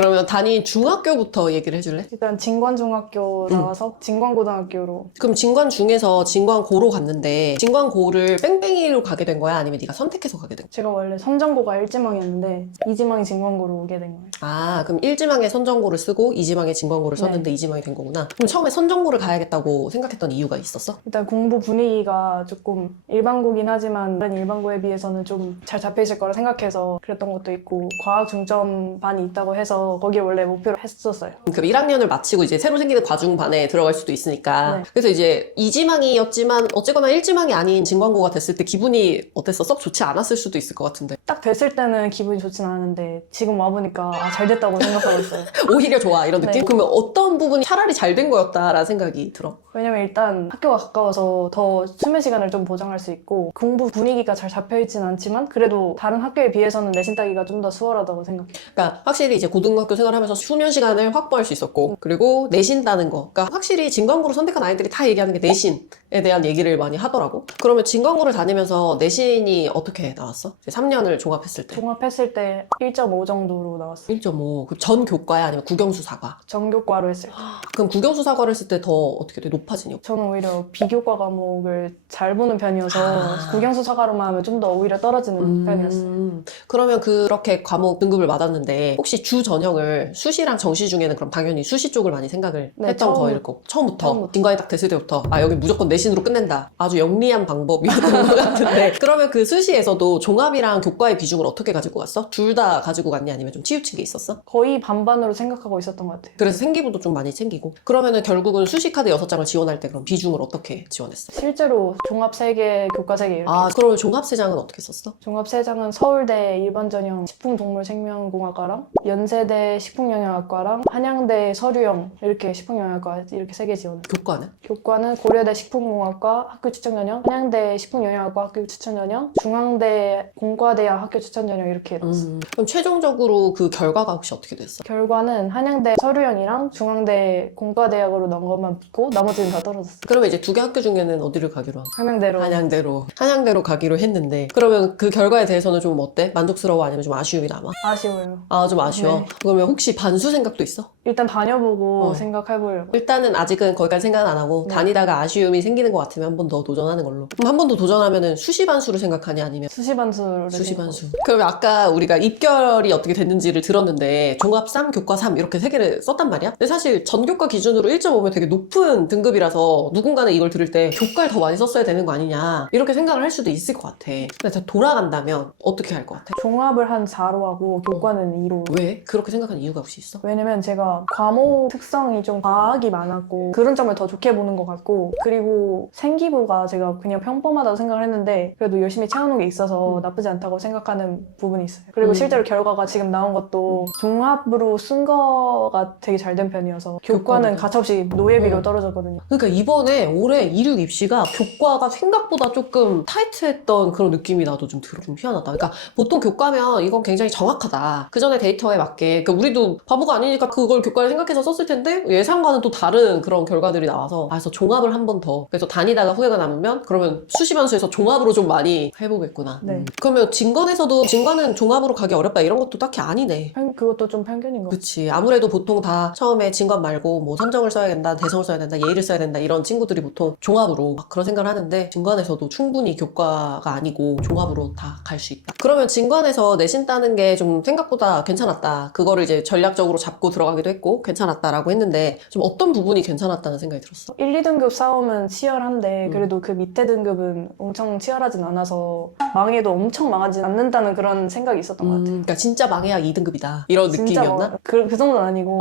그러면 다닌 중학교부터 얘기를 해줄래? 일단 진관중학교 나와서 진관고등학교로. 그럼 진관 중에서 진관고로 갔는데 진관고를 뺑뺑이로 가게 된 거야? 아니면 네가 선택해서 가게 된 거야? 제가 원래 선전고가 1지망이었는데 2지망이 진관고로 오게 된 거예요. 아, 그럼 1지망에 선전고를 쓰고 2지망에 진관고를 썼는데 2지망이 된 거구나. 그럼 처음에 선전고를 가야겠다고 생각했던 이유가 있었어? 일단 공부 분위기가 조금 일반고긴 하지만 다른 일반고에 비해서는 좀 잘 잡혀있을 거라 생각해서 그랬던 것도 있고, 과학 중점반이 있다고 해서 거기에 원래 목표로 했었어요. 그럼 1학년을 마치고 이제 새로 생기는 과중반에 들어갈 수도 있으니까. 네. 그래서 이제 2지망이었지만 어쨌거나 1지망이 아닌 진관고가 됐을 때 기분이 어땠어? 썩 좋지 않았을 수도 있을 것 같은데. 딱 됐을 때는 기분이 좋진 않았는데 지금 와보니까 잘 됐다고 생각하고 있어요. 오히려 좋아, 이런 느낌? 네. 그러면 어떤 부분이 차라리 잘 된 거였다라는 생각이 들어? 왜냐면 일단 학교가 가까워서 더 수면 시간을 좀 보장할 수 있고, 공부 분위기가 잘 잡혀있진 않지만 그래도 다른 학교에 비해서는 내신 따기가 좀 더 수월하다고 생각해요. 그러니까 확실히 이제 고등학교 생활하면서 수면 시간을 확보할 수 있었고, 그리고 내신 따는 거. 그러니까 확실히 진관고를 선택한 아이들이 다 얘기하는 게 내신에 대한 얘기를 많이 하더라고. 그러면 진관고를 다니면서 내신이 어떻게 나왔어? 3년을 종합했을 때. 종합했을 때 1.5 정도로 나왔어요. 1.5. 그 전 교과야? 아니면 국영수 사과? 전교과로 했을 때. 그럼 국영수 사과를 했을 때 더 어떻게 돼? 높아지니? 저는 오히려 비교과 과목을 잘 보는 편이어서 아. 국영수 사과로만 하면 좀 더 오히려 떨어지는 편이었어요. 그러면 그렇게 과목 등급을 받았는데 혹시 주 전형을 수시랑 정시 중에는 그럼 당연히 수시 쪽을 많이 생각을 네, 했던 거일 거고 처음부터 진관이 딱 됐을 때부터 여기 무조건 내신으로 끝낸다. 아주 영리한 방법이었던 것 같은데 그러면 그 수시에서도 종합이랑 교과의 비중을 어떻게 가지고 갔어? 둘 다 가지고 갔니? 아니면 좀 치우친 게 있었어? 거의 반반으로 생각하고 있었던 것 같아요. 그래서 생기부도 좀 많이 챙기고 그러면은 결국은 수시 카드 6장을 지원할 때 그럼 비중을 어떻게 지원했어? 실제로 종합 3개, 교과 3개 이렇게. 그러면 종합 3장은 어떻게 썼어? 종합 3장은 서울대 일반전형 식품동물생명공학과랑 연세대 식품영양학과랑 한양대 서류형 이렇게 식품영양학과 이렇게 3개 지원을. 교과는? 교과는 고려대 식품공학과 학교 추천전형, 한양대 식품영양학과 학교 추천전형, 중앙대 공과대학 학교 추천전형 이렇게 넣었어요. 그럼 최종적으로 그 결과가 혹시 어떻게 됐어? 결과는 한양대 서류형이랑 중앙대 공과대학으로 넣은 것만 붙고 나머지는 다 떨어졌어요. 그러면 이제 두 개 학교 중에는 어디를 가기로 한 거야? 한양대로. 한양대로 가기로 했는데 그러면 그 결과에 대해서는 좀 어때? 만족스러워? 아니면 좀 아쉬움이 남아? 아쉬워요. 좀 아쉬워. 네. 그러면 혹시 반수 생각도 있어? 일단 다녀보고 어. 생각해보려고. 일단은 아직은 거기까지 생각 안 하고 네. 다니다가 아쉬움이 생기는 것 같으면 한 번 더 도전하는 걸로. 그럼 한 번 더 도전하면은 수시 반수를 생각하니 아니면 수시 반수를 수시 생각하고. 반수. 그러면 아까 우리가 입결이 어떻게 됐는지를 들었는데 종합 3, 교과 3 이렇게 3개를 썼단 말이야? 근데 사실 전교과 기준으로 1.5면 되게 높은 등급이라서 누군가는 이걸 들을 때 교과를 더 많이 썼어야 되는 거 아니냐 이렇게 생각을 할 수도 있을 것 같아. 근데 다 돌아간다면 어떻게 할 것 같아? 종합을 한 4로 하고 교과는 2로. 왜? 그렇게 생각한 이유가 혹시 있어? 왜냐면 제가 과목 특성이 좀 과학이 많았고 그런 점을 더 좋게 보는 것 같고, 그리고 생기부가 제가 그냥 평범하다고 생각을 했는데 그래도 열심히 채워놓은 게 있어서 나쁘지 않다고 생각하는 부분이 있어요. 그리고 실제로 결과가 지금 나온 것도 종합으로 쓴 거가 되게 잘 된 편이어서 교과는 교과보다. 가차없이 노예비로 떨어졌거든요. 그러니까 이번에 올해 이륙 입시가 교과가 생각보다 조금 타이트했던 그런 느낌이 나도 좀 들어. 좀 희한하다. 그러니까 보통 교과면 이건 굉장히 정확하다. 그 전에 데이터에 맞게. 그러니까 우리도 바보가 아니니까 그걸 교과를 생각해서 썼을 텐데 예상과는 또 다른 그런 결과들이 나와서 그래서 종합을 한 번 더. 그래서 다니다가 후회가 남으면 그러면 수시반수에서 종합으로 좀 많이 해보겠구나. 네. 그러면 진관에서도 진관은 종합으로 가기 어렵다 이런 것도 딱히 아니네. 그것도 좀 편견인 것 같아요. 그치. 아무래도 보통 다 처음에 진관 말고 뭐 선정을 써야 된다, 대성을 써야 된다, 예의를 써야 된다 이런 친구들이 보통 종합으로 막 그런 생각을 하는데 진관에서도 충분히 교과가 아니고 종합으로 다 갈 수 있다. 그러면 진관에서 내신 따는 게 좀 생각보다 괜찮았다. 그거를 이제 전략적으로 잡고 들어가기도 했고 괜찮았다라고 했는데 좀 어떤 부분이 괜찮았다는 생각이 들었어? 1, 2등급 싸움은 치열한데 그래도 그 밑에 등급은 엄청 치열하진 않아서 망해도 엄청 망하지 않는다는 그런 생각이 있었던 것 같아요. 그러니까 진짜 망해야 2등급이다. 이런 진짜 느낌이었나? 그 정도는 아니고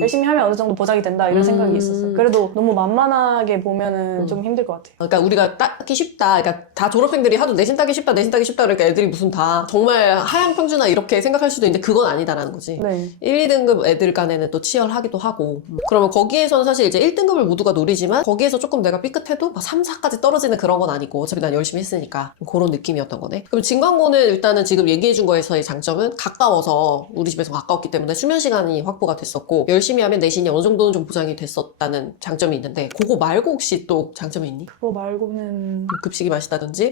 열심히 하면 어느 정도 보장이 된다 이런 생각이 있었어요. 그래도 너무 만만하게 보면은 좀 힘들 것 같아요. 그러니까 우리가 따기 쉽다. 그러니까 다 졸업생들이 하도 내신 따기 쉽다, 내신 따기 쉽다. 그러니까 애들이 무슨 다 정말 하향 평준화 이렇게 생각할 수도 있는데 그건 아니다라는 거지. 네. 1, 2등급 애들 간에는 또 치열하기도 하고. 그러면 거기에서는 사실 이제 1등급을 모두가 노리지만 거기에서 조금 내가 삐끗해도 막 3, 4까지 떨어지는 그런 건 아니고 어차피 난 열심히 했으니까 그런 느낌이었던 거네. 그럼 진관고는 일단은 지금 얘기해준 거에서의 장점은 가까워서 우리 집에서 가까웠기 때문에 수면 시간이 확보가 됐었고 열심히 하면 내신이 어느 정도는 좀 보장이 됐었다는 장점이 있는데 그거 말고 혹시 또 장점이 있니? 그거 말고는 급식이 맛있다든지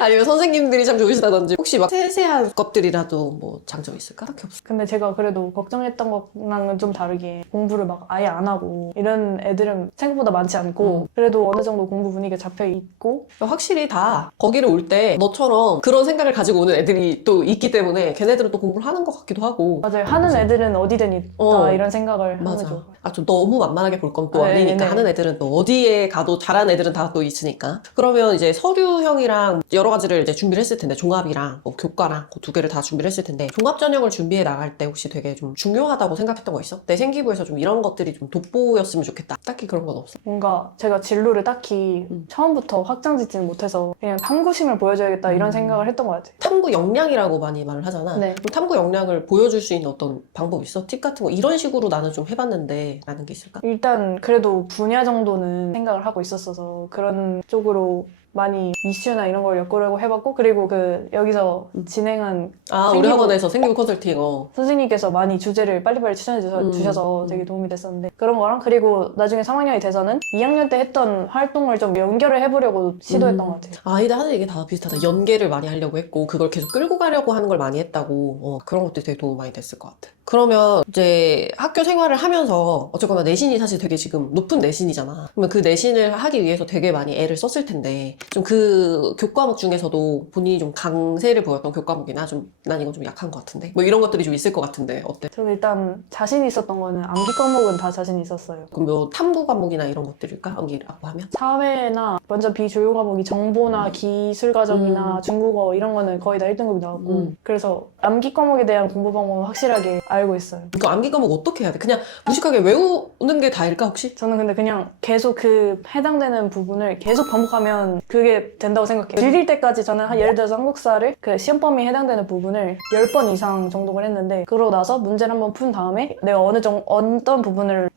아니면 선생님들이 참 좋으시다든지 혹시 막 세세한 것들이라도 뭐 장점이 있을까? 딱히 없어. 근데 제가 그래도 걱정했던 거랑은 좀 다르게 공부를 막 아예 안 하고 이런 애들은 생각보다 많지 않고 그래도 어느 정도 공부 분위기가 잡혀 있고 확실히 다 거기를 올 때 너처럼 그런 생각을 가지고 오는 애들이 또 있기 때문에 걔네들은 또 공부를 하는 것 같기도 하고. 맞아요. 하는 애들은 어디든 있다 이런 생각을 하는 거죠. 맞아. 좀 너무 만만하게 볼 건 또 네, 아니니까 네. 하는 애들은 또 어디에 가도 잘하는 애들은 다 또 있으니까. 그러면 이제 서류형이랑 여러 가지를 이제 준비를 했을 텐데 종합이랑 뭐 교과랑 그 두 개를 다 준비를 했을 텐데 종합 전형을 준비해 나갈 때 혹시 되게 좀 중요하다고 생각했던 거 있어? 내 생기부에서 좀 이런 것들이 좀 돋보였으면 좋겠다. 딱히 그런 건 없어. 뭔가 제가 진로를 딱히 처음부터 확장 짓지는 못해서 그냥 탐구심을 보여줘야겠다 이런 생각을 했던 것 같아요. 탐구 역량이라고 많이 말을 하잖아. 네. 그럼 탐구 역량을 보여줄 수 있는 어떤 방법 있어? 팁 같은 거 이런 식으로 나는 좀 해봤는데 라는 게 있을까? 일단 그래도 분야 정도는 생각을 하고 있었어서 그런 쪽으로 많이 이슈나 이런 걸 엮으려고 해봤고 그리고 그 여기서 진행한 우리 생기부- 학원에서 생기부 컨설팅 선생님께서 많이 주제를 빨리빨리 추천해 주셔서 되게 도움이 됐었는데 그런 거랑 그리고 나중에 3학년이 돼서는 2학년 때 했던 활동을 좀 연결을 해보려고 시도했던 것 같아요. 아이들 하는 얘기 다 비슷하다. 연계를 많이 하려고 했고 그걸 계속 끌고 가려고 하는 걸 많이 했다고. 그런 것들이 되게 도움 많이 됐을 것 같아. 그러면 이제 학교 생활을 하면서 어쨌거나 내신이 사실 되게 지금 높은 내신이잖아. 그러면 그 내신을 하기 위해서 되게 많이 애를 썼을 텐데 좀 그 교과목 중에서도 본인이 좀 강세를 보였던 교과목이나 좀 난 이건 좀 약한 것 같은데 뭐 이런 것들이 좀 있을 것 같은데 어때? 저는 일단 자신 있었던 거는 암기 과목은 다 자신 있었어요. 그럼 뭐 탐구 과목이나 이런 것들일까? 암기라고 하면? 사회나 완전 비주요 과목이 정보나 기술 과정이나 중국어 이런 거는 거의 다 1등급이 나왔고 그래서 암기 과목에 대한 공부 방법은 확실하게 알고 있어요. 그 암기 과목 어떻게 해야 돼? 그냥 무식하게 외우는 게 다일까 혹시? 저는 근데 그냥 계속 그 해당되는 부분을 계속 반복하면 그게 된다고 생각해요. 즐길 때까지 저는 예를 들어서 한국사를 그 시험 범위에 해당되는 부분을 10번 이상 정독을 했는데 그러고 나서 문제를 한번 푼 다음에 내가 어떤 부분을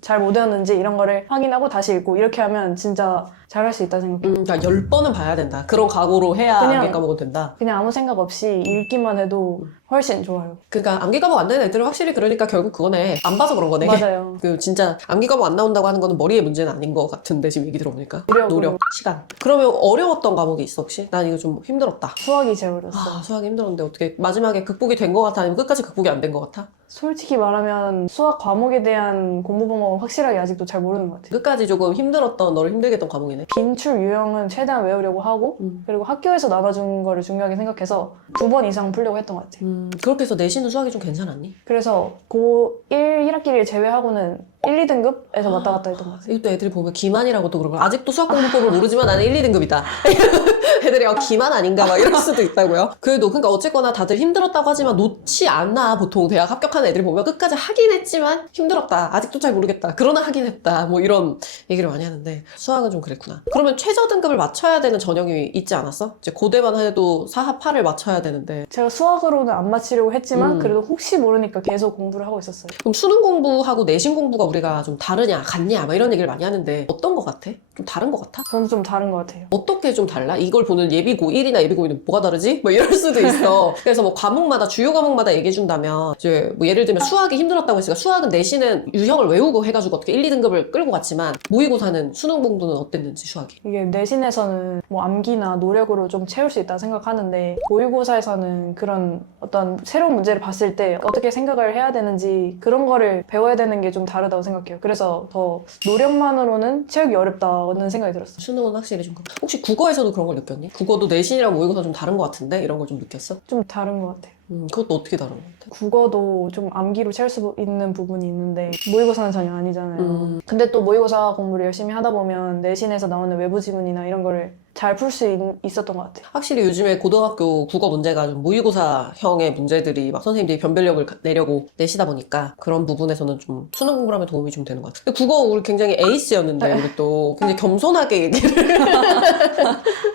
잘 못 외웠는지 이런 거를 확인하고 다시 읽고 이렇게 하면 진짜 잘할 수 있다 생각해요. 그러니까 10번은 봐야 된다. 그런 각오로 해야 그냥- 암기 과목은 된다. 그냥 아무 생각 없이 읽기만 해도 훨씬 좋아요. 그러니까 암기 과목 안 되는 애들은 확실히 그러니까 결국 그거네. 안 봐서 그런 거네. 맞아요. 그 진짜 암기 과목 안 나온다고 하는 거는 머리의 문제는 아닌 것 같은데 지금 얘기 들어보니까. 노력. 시간. 그러면 어려웠던 과목이 있어 혹시? 난 이거 좀 힘들었다. 수학이 제일 어려웠어요. 수학이 힘들었는데 어떻게 마지막에 극복이 된 것 같아? 아니면 끝까지 극복이 안 된 것 같아? 솔직히 말하면 수학 과목에 대한 공부 방법은 확실하게 아직도 잘 모르는 것 같아요. 끝까지 조금 힘들었던 너를 힘들게 했던 과목이네. 빈출 유형은 최대한 외우려고 하고 그리고 학교에서 나눠준 거를 중요하게 생각해서 2번 이상 풀려고 했던 것 같아요. 그렇게 해서 내신은 수학이 좀 괜찮았니? 그래서 고1 1학기를 제외하고는 1, 2등급에서 왔다 갔다 했던 것 같아요. 이것도 애들이 보면 기만이라고 또 그러고 아직도 수학 공부법을 모르지만 나는 1, 2등급이다. 애들이 기만 아닌가 막 이럴 수도 있다고요. 그래도 그러니까 어쨌거나 다들 힘들었다고 하지만 놓지 않아. 보통 대학 합격하는 애들이 보면 끝까지 하긴 했지만 힘들었다. 아직도 잘 모르겠다. 그러나 하긴 했다. 뭐 이런 얘기를 많이 하는데 수학은 좀 그랬구나. 그러면 최저 등급을 맞춰야 되는 전형이 있지 않았어? 이제 고대만 해도 4하 8을 맞춰야 되는데 제가 수학으로는 안 맞추려고 했지만 그래도 혹시 모르니까 계속 공부를 하고 있었어요. 그럼 수능 공부하고 내신 공부가 우리가 좀 다르냐 같냐 막 이런 얘기를 많이 하는데 어떤 거 같아? 좀 다른 거 같아? 저는 좀 다른 것 같아요. 어떻게 좀 달라? 이걸 보는 예비고 1이나 예비고 2는 뭐가 다르지? 뭐 이럴 수도 있어. 그래서 뭐 과목마다 주요 과목마다 얘기해준다면 이제 뭐 예를 들면 수학이 힘들었다고 했으니까 수학은 내신은 유형을 외우고 해가지고 어떻게 1, 2등급을 끌고 갔지만 모의고사는 수능 공부는 어땠는지 수학이. 이게 내신에서는 뭐 암기나 노력으로 좀 채울 수 있다 생각하는데 모의고사에서는 그런 어떤 새로운 문제를 봤을 때 어떻게 생각을 해야 되는지 그런 거를 배워야 되는 게 좀 다르다고 생각해요. 그래서 더 노력만으로는 채우기 어렵다는 생각이 들었어요. 수능은 확실히 좀 혹시 국어에서도 그런 걸 느꼈니? 국어도 내신이랑 모의고사 좀 다른 것 같은데 이런 걸 좀 느꼈어? 좀 다른 것 같아요. 그것도 어떻게 다른 것 같아? 국어도 좀 암기로 채울 수 있는 부분이 있는데 모의고사는 전혀 아니잖아요. 근데 또 모의고사 공부를 열심히 하다 보면 내신에서 나오는 외부 지문이나 이런 거를 잘 풀 수 있었던 것 같아요. 확실히 요즘에 고등학교 국어 문제가 좀 모의고사형의 문제들이 막 선생님들이 변별력을 내려고 내시다 보니까 그런 부분에서는 좀 수능 공부를 하면 도움이 좀 되는 것 같아요. 근데 국어 우리 굉장히 에이스였는데 우리 또 굉장히 겸손하게 얘기를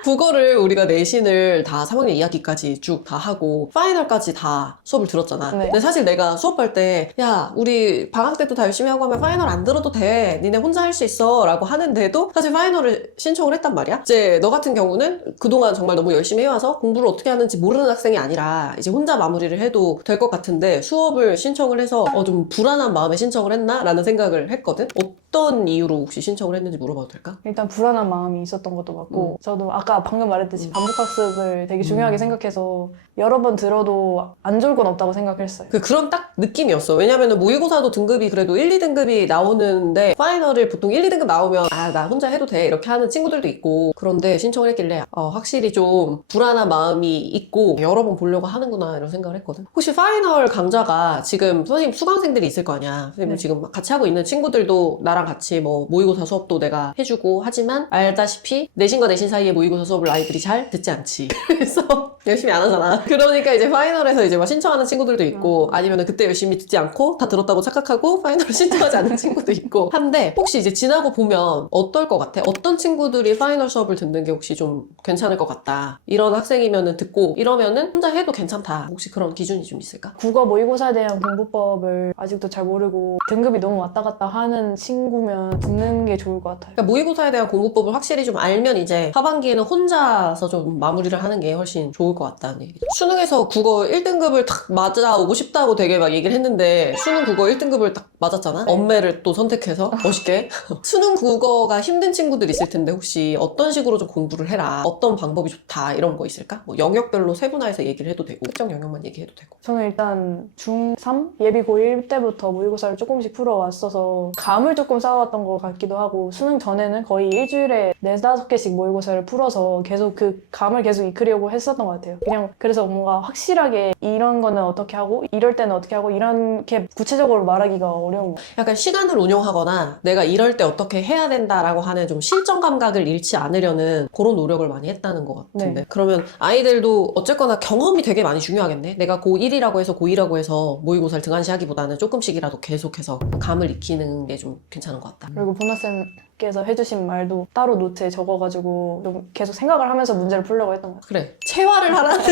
국어를 우리가 내신을 다 3학년 2학기까지 쭉 다 하고 파이널까지 다 수업을 들었잖아. 네. 근데 사실 내가 수업할 때 야 우리 방학 때도 다 열심히 하고 하면 파이널 안 들어도 돼. 니네 혼자 할 수 있어 라고 하는데도 사실 파이널을 신청을 했단 말이야. 이제 너 같은 경우는 그동안 정말 너무 열심히 해와서 공부를 어떻게 하는지 모르는 학생이 아니라 이제 혼자 마무리를 해도 될 것 같은데 수업을 신청을 해서 좀 불안한 마음에 신청을 했나? 라는 생각을 했거든. 어떤 이유로 혹시 신청을 했는지 물어봐도 될까? 일단 불안한 마음이 있었던 것도 맞고 저도 아까 방금 말했듯이 반복학습을 되게 중요하게 생각해서 여러 번 들어도 안 좋을 건 없다고 생각했어요. 그런 딱 느낌이었어. 왜냐면은 모의고사도 등급이 그래도 1, 2등급이 나오는데 파이널을 보통 1, 2등급 나오면 나 혼자 해도 돼 이렇게 하는 친구들도 있고 그런데 신청을 했길래 확실히 좀 불안한 마음이 있고 여러 번 보려고 하는구나 이런 생각을 했거든. 혹시 파이널 강좌가 지금 선생님 수강생들이 있을 거 아니야. 선생님 네. 지금 같이 하고 있는 친구들도 나랑 같이 뭐 모의고사 수업도 내가 해주고 하지만 알다시피 내신과 내신 사이에 모의고사 수업을 아이들이 잘 듣지 않지. 그래서 열심히 안 하잖아. 그러니까 이제 파이널에서 이제 막 신청하는 친구들도 있고 아니면 그때 열심히 듣지 않고 다 들었다고 착각하고 파이널을 신청하지 않는 친구도 있고 한데 혹시 이제 지나고 보면 어떨 것 같아? 어떤 친구들이 파이널 수업을 듣는 게 혹시 좀 괜찮을 것 같다. 이런 학생이면은 듣고 이러면은 혼자 해도 괜찮다. 혹시 그런 기준이 좀 있을까? 국어 모의고사에 대한 공부법을 아직도 잘 모르고 등급이 너무 왔다 갔다 하는 친구면 듣는 게 좋을 것 같아요. 그러니까 모의고사에 대한 공부법을 확실히 좀 알면 이제 하반기에는 혼자서 좀 마무리를 하는 게 훨씬 좋을 것 같다는 얘기죠. 수능에서 국어 1등급을 딱 맞아오고 싶다고 되게 막 얘기를 했는데 수능 국어 1등급을 딱 맞았잖아? 엄매를 또 선택해서 멋있게 수능 국어가 힘든 친구들 있을 텐데 혹시 어떤 식으로 좀 공부를 해라 어떤 방법이 좋다 이런 거 있을까? 뭐 영역별로 세분화해서 얘기를 해도 되고 특정 영역만 얘기해도 되고 저는 일단 중3 예비 고1 때부터 모의고사를 조금씩 풀어왔어서 감을 조금 쌓아왔던 것 같기도 하고 수능 전에는 거의 일주일에 4-5개씩 모의고사를 풀어서 계속 그 감을 계속 익히려고 했었던 것 같아요. 그냥 그래서 뭔가 확실하게 이런 거는 어떻게 하고 이럴 때는 어떻게 하고 이렇게 구체적으로 말하기가 어려운 것 같아요. 약간 시간을 운용하거나 내가 이럴 때 어떻게 해야 된다라고 하는 좀 실전 감각을 잃지 않으려는 그런 노력을 많이 했다는 것 같은데 네. 그러면 아이들도 어쨌거나 경험이 되게 많이 중요하겠네. 내가 고1이라고 해서 고2라고 해서 모의고사를 등한시하기보다는 조금씩이라도 계속해서 감을 익히는 게 좀 괜찮은 것 같다. 그리고 보나쌤께서 해주신 말도 따로 노트에 적어가지고 좀 계속 생각을 하면서 문제를 풀려고 했던 것 같아요. 그래. 체화를 하라는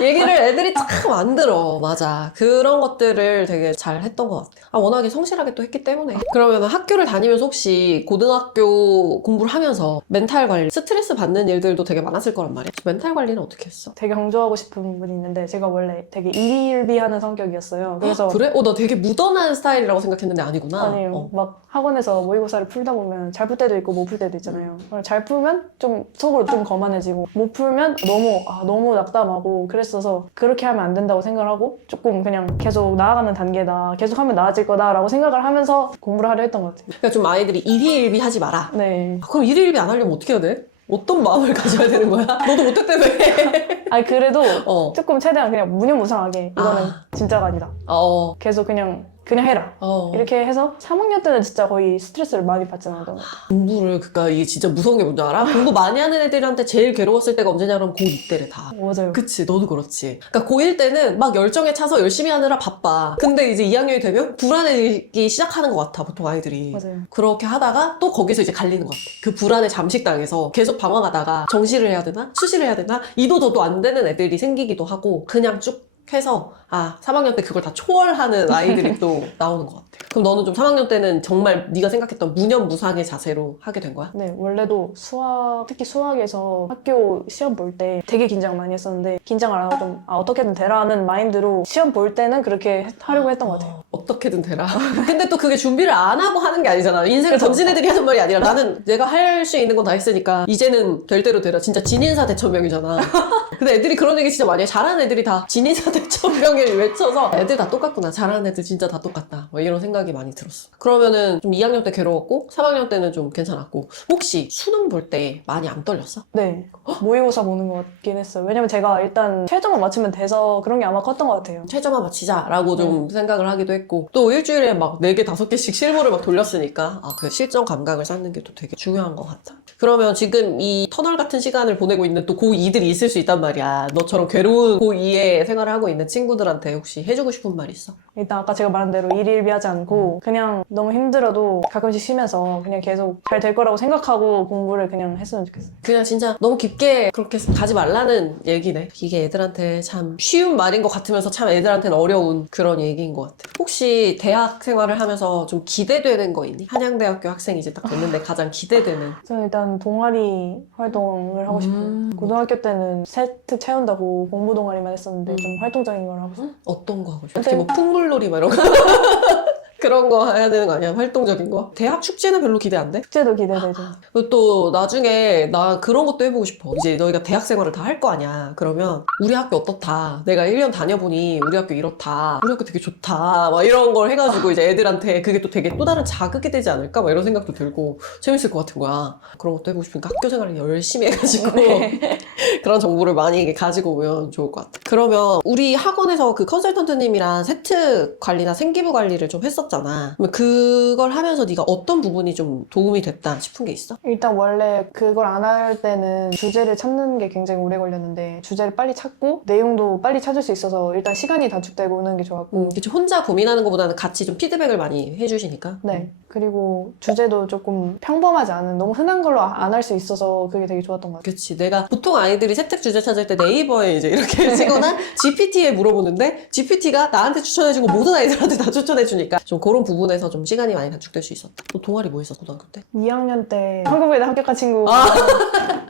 얘기를 애들이 참 안 들어. 맞아. 그런 것들을 되게 잘 했던 것 같아. 워낙에 성실하게 또 했기 때문에. 그러면 학교를 다니면서 혹시 고등학교 공부를 하면서 멘탈 관리, 스트레스 받는 일들도 되게 많았을 거란 말이야. 멘탈 관리는 어떻게 했어? 되게 강조하고 싶은 부분이 있는데 제가 원래 되게 일희일비하는 성격이었어요. 그래서 그래? 나 되게 무던한 스타일이라고 생각했는데 아니구나. 아니에요. 막 학원에서 모의고사를 풀다 보면 잘 풀 때도 있고 못 풀 때도 있잖아요. 잘 풀면 좀 속으로 좀 거만해지고 못 풀면 너무 낙담하고 그랬어서 그렇게 하면 안 된다고 생각을 하고 조금 그냥 계속 나아가는 단계다. 계속 하면 나아질 거다라고 생각을 하면서 공부를 하려 했던 것 같아요. 그러니까 좀 아이들이 일희일비 하지 마라. 네. 그럼 일희일비 안 하려면 어떻게 해야 돼? 어떤 마음을 가져야 되는 거야? 너도 못했다며. 아니 그래도 어. 조금 최대한 그냥 무념무상하게 이거는 진짜가 아니다. 계속 그냥 해라. 이렇게 해서 3학년 때는 진짜 거의 스트레스를 많이 받지 않았던 것 같아요. 공부를 그니까 이게 진짜 무서운 게 뭔지 알아? 공부 많이 하는 애들한테 제일 괴로웠을 때가 언제냐 그러면 고2 때래 다. 맞아요. 그치, 너도 그렇지. 그러니까 고1 때는 막 열정에 차서 열심히 하느라 바빠. 근데 이제 2학년이 되면 불안해지기 시작하는 것 같아, 보통 아이들이. 맞아요. 그렇게 하다가 또 거기서 이제 갈리는 것 같아. 그 불안에 잠식당해서 계속 방황하다가 정시를 해야 되나? 수시를 해야 되나? 이도 저도 안 되는 애들이 생기기도 하고 그냥 쭉 해서 3학년 때 그걸 다 초월하는 아이들이 또 나오는 것 같아. 그럼 너는 좀 3학년 때는 정말 네가 생각했던 무념무상의 자세로 하게 된 거야? 네, 원래도 특히 수학에서 학교 시험 볼 때 되게 긴장 많이 했었는데 긴장을 안 하고 좀 어떻게든 되라는 마인드로 시험 볼 때는 그렇게 하려고 했던 것 같아요. 어떻게든 되라. 근데 또 그게 준비를 안 하고 하는 게 아니잖아. 인생을 그쵸. 던진 애들이 하는 말이 아니라 나는 내가 할 수 있는 건 다 했으니까 이제는 될 대로 되라. 진짜 진인사 대천명이잖아. 근데 애들이 그런 얘기 진짜 많이 해. 잘하는 애들이 다 진인사 대천명을 외쳐서 애들 다 똑같구나. 잘하는 애들 진짜 다 똑같다. 뭐 이런 생각이 많이 들었어. 그러면은 좀 2학년 때 괴로웠고 3학년 때는 좀 괜찮았고 혹시 수능 볼 때 많이 안 떨렸어? 네, 모의고사 보는 것 같긴 했어요. 왜냐면 제가 일단 최저만 맞추면 돼서 그런 게 아마 컸던 것 같아요. 최저만 맞히자라고 좀 생각을 하기도 했고 또 일주일에 막 4개, 5개씩 실무를 막 돌렸으니까 그 실전 감각을 쌓는 게 또 되게 중요한 것 같다. 그러면 지금 이 터널 같은 시간을 보내고 있는 또 고2들이 있을 수 있단 말이야. 너처럼 괴로운 고2의 생활을 하고 있는 친구들한테 혹시 해주고 싶은 말 있어? 일단 아까 제가 말한 대로 일희일비하지 않고 그냥 너무 힘들어도 가끔씩 쉬면서 그냥 계속 잘 될 거라고 생각하고 공부를 그냥 했으면 좋겠어요. 그냥 진짜 너무 깊게 그렇게 가지 말라는 얘기네. 이게 애들한테 참 쉬운 말인 것 같으면서 참 애들한테는 어려운 그런 얘기인 것 같아. 혹시 대학 생활을 하면서 좀 기대되는 거 있니? 한양대학교 학생이 이제 딱 됐는데 가장 기대되는. 저는 일단 동아리 활동을 하고 싶어요. 고등학교 때는 세트 채운다고 공부 동아리만 했었는데 좀 활동적인 걸 하고 싶어요. 어떤 거 하고 싶어? 특히 뭐 풍물놀이 막 이런 거? 그런 거 해야 되는 거 아니야? 활동적인 거? 대학 축제는 별로 기대 안 돼? 축제도 기대되죠. 그리고 또 나중에 나 그런 것도 해보고 싶어. 이제 너희가 대학 생활을 다 할 거 아니야. 그러면 우리 학교 어떻다. 내가 1년 다녀보니 우리 학교 이렇다. 우리 학교 되게 좋다. 막 이런 걸 해가지고 이제 애들한테 그게 또 되게 또 다른 자극이 되지 않을까? 막 이런 생각도 들고 재밌을 것 같은 거야. 그런 것도 해보고 싶으니까 학교 생활을 열심히 해가지고 그런 정보를 많이 가지고 오면 좋을 것 같아. 그러면 우리 학원에서 그 컨설턴트님이랑 세트 관리나 생기부 관리를 좀 했었잖아. 그러면 그걸 하면서 네가 어떤 부분이 좀 도움이 됐다 싶은 게 있어? 일단 원래 그걸 안 할 때는 주제를 찾는 게 굉장히 오래 걸렸는데 주제를 빨리 찾고 내용도 빨리 찾을 수 있어서 일단 시간이 단축되고 오는 게 좋았고 그치. 혼자 고민하는 것보다는 같이 좀 피드백을 많이 해주시니까. 네. 그리고 주제도 조금 평범하지 않은 너무 흔한 걸로 안 할 수 있어서 그게 되게 좋았던 것 같아요. 그치. 내가 보통 아이들이 세특 주제 찾을 때 네이버에 이제 이렇게 치거나 GPT에 물어보는데 GPT가 나한테 추천해준 거 모든 아이들한테 다 추천해주니까 좀 그런 부분에서 좀 시간이 많이 단축될 수 있었다. 너 동아리 뭐 했었어? 고등학교 때? 2학년 때 한국외대 합격한 친구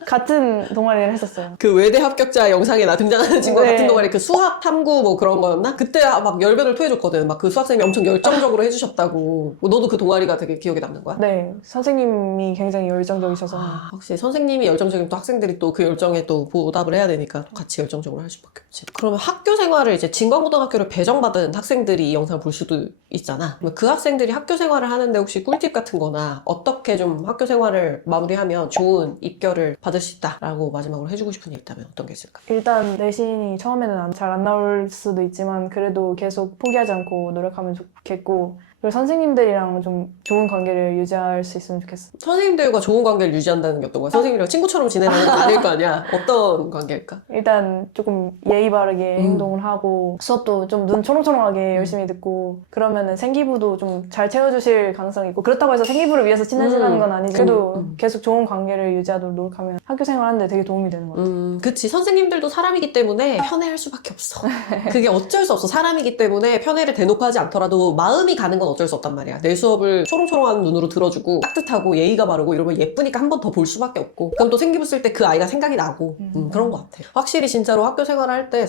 같은 동아리를 했었어요. 그 외대 합격자 영상에 나 등장하는 친구가 네. 같은 동아리 그 수학 탐구 뭐 그런 거였나? 그때 막 열변을 토해줬거든. 막 그 수학생이 엄청 열정적으로 해주셨다고. 뭐 너도 그 동아리가 되게 기억에 남는 거야? 네. 선생님이 굉장히 열정적이셔서 확실히 선생님이 열정적이면 또 학생들이 또 그 열정에 또 보답을 해야 되니까 또 같이 열정적으로 할 수밖에 없지. 그러면 학교 생활을 이제 진광고등학교를 배정받은 학생들이 이 영상을 볼 수도 있잖아. 그러면 그 학생들이 학교 생활을 하는데 혹시 꿀팁 같은 거나 어떻게 좀 학교 생활을 마무리하면 좋은 입결을 받을 수 있다라고 마지막으로 해주고 싶은 게 있다면 어떤 게 있을까? 일단 내신이 처음에는 잘 안 나올 수도 있지만 그래도 계속 포기하지 않고 노력하면 좋겠고 그리고 선생님들이랑 좀 좋은 관계를 유지할 수 있으면 좋겠어. 선생님들과 좋은 관계를 유지한다는 게 어떤 거야? 선생님이랑 친구처럼 지내는 건 아닐 거 아니야? 어떤 관계일까? 일단 조금 예의 바르게 행동을 하고 수업도 좀 눈 초롱초롱하게 열심히 듣고 그러면은 생기부도 좀 잘 채워주실 가능성이 있고 그렇다고 해서 생기부를 위해서 친해지라는 건 아니지 그래도 계속 좋은 관계를 유지하도록 노력하면 학교 생활하는데 되게 도움이 되는 것 같아요. 그치. 선생님들도 사람이기 때문에 편애할 수밖에 없어. 그게 어쩔 수 없어. 사람이기 때문에 편애를 대놓고 하지 않더라도 마음이 가는 건 어쩔 수 없단 말이야. 내 수업을 초롱초롱한 눈으로 들어주고 따뜻하고 예의가 바르고 이러면 예쁘니까 한 번 더 볼 수밖에 없고 그럼 또 생기부 쓸 때 그 아이가 생각이 나고 그런 것 같아. 확실히 진짜로 학교 생활을 할 때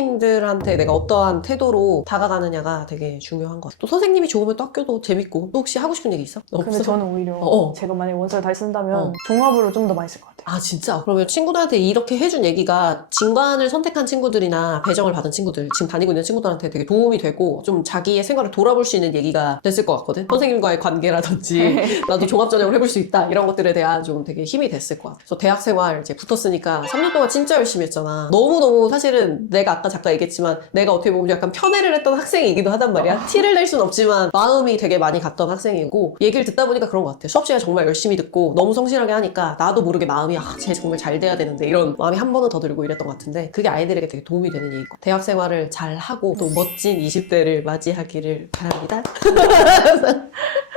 선생님들한테 내가 어떠한 태도로 다가가느냐가 되게 중요한 것 같아. 또 선생님이 좋으면 또 학교도 재밌고 또 혹시 하고 싶은 얘기 있어? 근데 없어? 저는 오히려 제가 만약에 원서를 다시 쓴다면 어. 종합으로 좀 더 많이 쓸 것 같아요. 아 진짜? 그러면 친구들한테 이렇게 해준 얘기가 진관을 선택한 친구들이나 배정을 받은 친구들 지금 다니고 있는 친구들한테 되게 도움이 되고 좀 자기의 생활을 돌아볼 수 있는 얘기가 됐을 것 같거든. 선생님과의 관계라든지 나도 종합전형을 해볼 수 있다 이런 것들에 대한 좀 되게 힘이 됐을 것 같아. 그래서 대학생활 이제 붙었으니까 3년 동안 진짜 열심히 했잖아. 너무너무 사실은 내가 아까 잠깐 얘기했지만 내가 어떻게 보면 약간 편애를 했던 학생이기도 하단 말이야. 티를 낼 순 없지만 마음이 되게 많이 갔던 학생이고 얘기를 듣다 보니까 그런 것 같아. 수업 시간에 정말 열심히 듣고 너무 성실하게 하니까 나도 모르게 마음이 쟤 정말 잘 돼야 되는데 이런 마음이 한 번은 더 들고 이랬던 것 같은데 그게 아이들에게 되게 도움이 되는 얘기고 대학 생활을 잘 하고 또 멋진 20대를 맞이하기를 바랍니다.